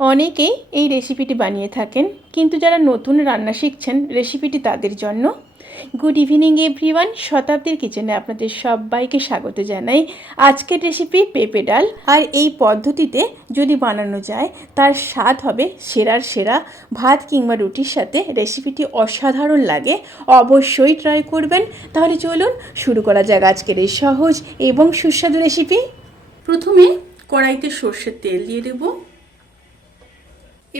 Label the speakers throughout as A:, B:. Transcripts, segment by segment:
A: অনেকেই এই রেসিপিটি বানিয়ে থাকেন, কিন্তু যারা নতুন রান্না শিখছেন রেসিপিটি তাদের জন্য। গুড ইভিনিং এভরিওয়ান, শতাব্দীর কিচেনে আপনাদের সবাইকে স্বাগত জানাই। আজকের রেসিপি পেঁপে ডাল। আর এই পদ্ধতিতে যদি বানানো যায়, তার স্বাদ হবে সেরার সেরা। ভাত কিংবা রুটির সাথে রেসিপিটি অসাধারণ লাগে, অবশ্যই ট্রাই করবেন। তাহলে চলুন শুরু করা যাক আজকের এই সহজ এবং সুস্বাদু রেসিপি। প্রথমে কড়াইতে সর্ষের তেল দিয়ে দেবো।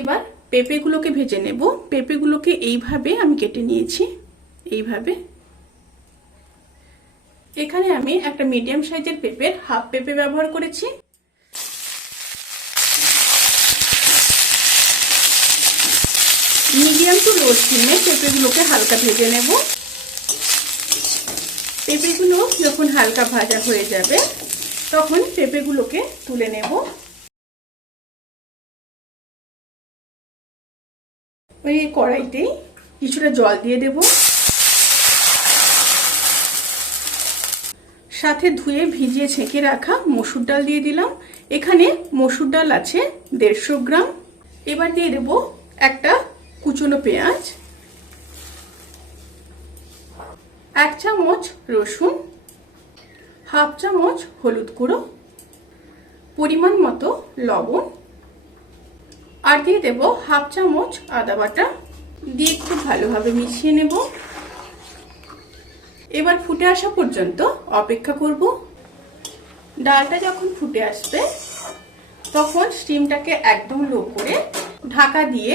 A: এবার পেঁপেগুলোকে ভেজে নেব। পেঁপেগুলোকে এইভাবে আমি কেটে নিয়েছি। এইভাবে। এখানে আমি একটা মিডিয়াম সাইজের পেঁপের হাফ পেঁপে ব্যবহার করেছি। মিডিয়াম টু লো স্টিমে পেঁপেগুলোকে হালকা ভেজে নেব। পেঁপেগুলো যখন হালকা ভাজা হয়ে যাবে, তখন পেঁপেগুলোকে তুলে নেব। ওই কড়াইতেই কিছুটা জল দিয়ে দেব। সাথে ধুয়ে ভিজিয়ে ছেঁকে রাখা মসুর ডাল দিয়ে দিলাম। এখানে মসুর ডাল আছে দেড়শো গ্রাম। এবার দিয়ে দেব একটা কুচনো পেঁয়াজ, এক চামচ রসুন, হাফ চামচ হলুদ গুঁড়ো, পরিমাণ মতো লবণ আর দিয়ে দেব হাফ চামচ আদা বাটা। দিয়ে খুব ভালোভাবে মিশিয়ে নেব। এবার ফুটে আসা পর্যন্ত অপেক্ষা করব। ডালটা যখন ফুটে আসবে, তখন স্টিমটাকে একদম লো করে ঢাকা দিয়ে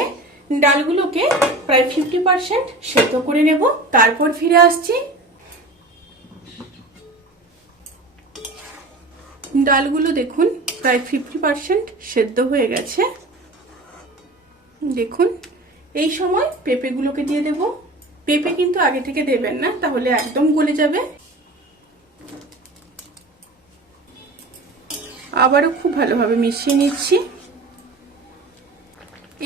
A: ডালগুলোকে প্রায় ফিফটি পার্সেন্ট সেদ্ধ করে নেব। তারপর ফিরে আসছি। ডালগুলো দেখুন, প্রায় ফিফটি পার্সেন্ট সেদ্ধ হয়ে গেছে। দেখুন, এই সময় পেঁপেগুলোকে দিয়ে দেব। পেঁপে কিন্তু আগে থেকে দেবেন না, তাহলে একদম গলে যাবে। আবারও খুব ভালোভাবে মিশিয়ে নিচ্ছি।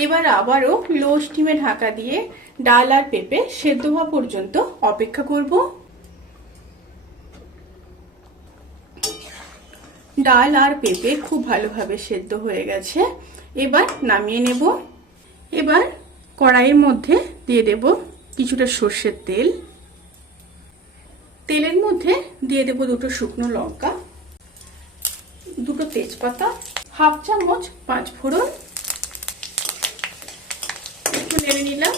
A: এবার আবারও লো স্টিমে ঢাকা দিয়ে ডাল আর পেঁপে সেদ্ধ হওয়া পর্যন্ত অপেক্ষা করব। ডাল আর পেঁপে খুব ভালোভাবে সেদ্ধ হয়ে গেছে। এবার নামিয়ে নেব। এবার কড়াইয়ের মধ্যে দিয়ে দেব কিছুটা সর্ষের তেল। তেলের মধ্যে দিয়ে দেব দুটো শুকনো লঙ্কা, দুটো তেজপাতা, হাফ চামচ পাঁচ ফোড়ন। একটু নেড়ে নিলাম।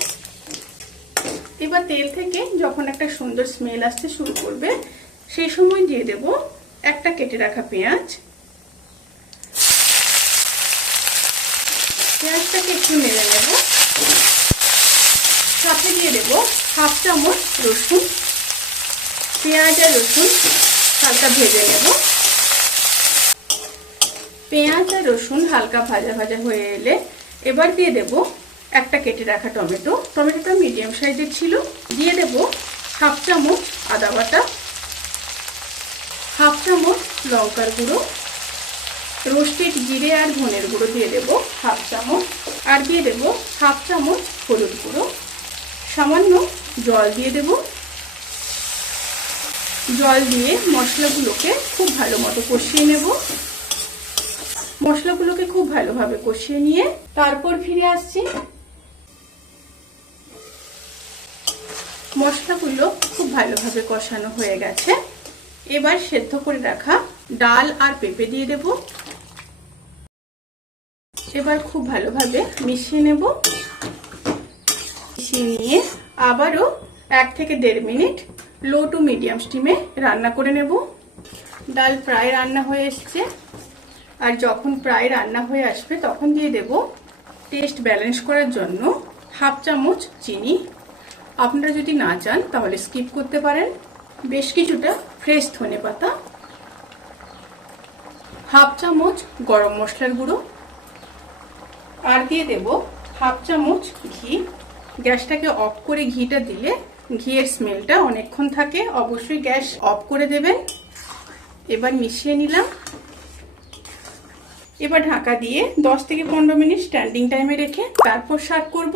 A: এবার তেল থেকে যখন একটা সুন্দর স্মেল আসতে শুরু করবে, সেই সময় দিয়ে দেব একটা কেটে রাখা পেঁয়াজ পেঁয়াজটাকে একটু নেড়ে নেব। সাথে দিয়ে দেব হাফ চামচ রসুন। পেঁয়াজ আর রসুন হালকা ভেজে নেব। পেঁয়াজ আর রসুন হালকা ভাজা ভাজা হয়ে এলে এবার দিয়ে দেব একটা কেটে রাখা টমেটো। টমেটোটা মিডিয়াম সাইজের ছিল। দিয়ে দেব হাফ চামচ আদা বাটা, হাফ চামচ লঙ্কার গুঁড়ো রোস্টেড জিরে আর ধনের গুঁড়ো দিয়ে দেব হাফ চামচ, আর দিয়ে দেব হাফ চামচ হলুদ গুঁড়ো। সামান্য জল দিয়ে দেব। জল দিয়ে মশলাগুলোকে খুব ভালো মতো কষিয়ে নেব। মশলাগুলোকে খুব ভালোভাবে কষিয়ে নিয়ে তারপর ফিরে আসছি। মশলাগুলো খুব ভালোভাবে কষানো হয়ে গেছে। এবার সেদ্ধ করে রাখা ডাল আর পেঁপে দিয়ে দেব। এবার খুব ভালোভাবে মিশিয়ে নেব। মিশিয়ে নিয়ে আবারও এক থেকে দেড় মিনিট লো টু মিডিয়াম স্টিমে রান্না করে নেব। ডাল প্রায় রান্না হয়ে এসছে। আর যখন প্রায় রান্না হয়ে আসবে, তখন দিয়ে দেব টেস্ট ব্যালেন্স করার জন্য হাফ চামচ চিনি। আপনারা যদি না চান, তাহলে স্কিপ করতে পারেন। বেশ কিছুটা ফ্রেশ ধনে পাতা হাফ চামচ গরম মশলার গুঁড়ো আর দিয়ে দেব হাফ চামচ ঘি। গ্যাসটাকে অফ করে ঘিটা দিলে ঘিয়ের স্মেলটা অনেকক্ষণ থাকে। অবশ্যই গ্যাস অফ করে দেবেন। এবার মিশিয়ে নিলাম। এবার ঢাকা দিয়ে দশ থেকে পনেরো মিনিট স্ট্যান্ডিং টাইমে রেখে তারপর সার্ভ করব।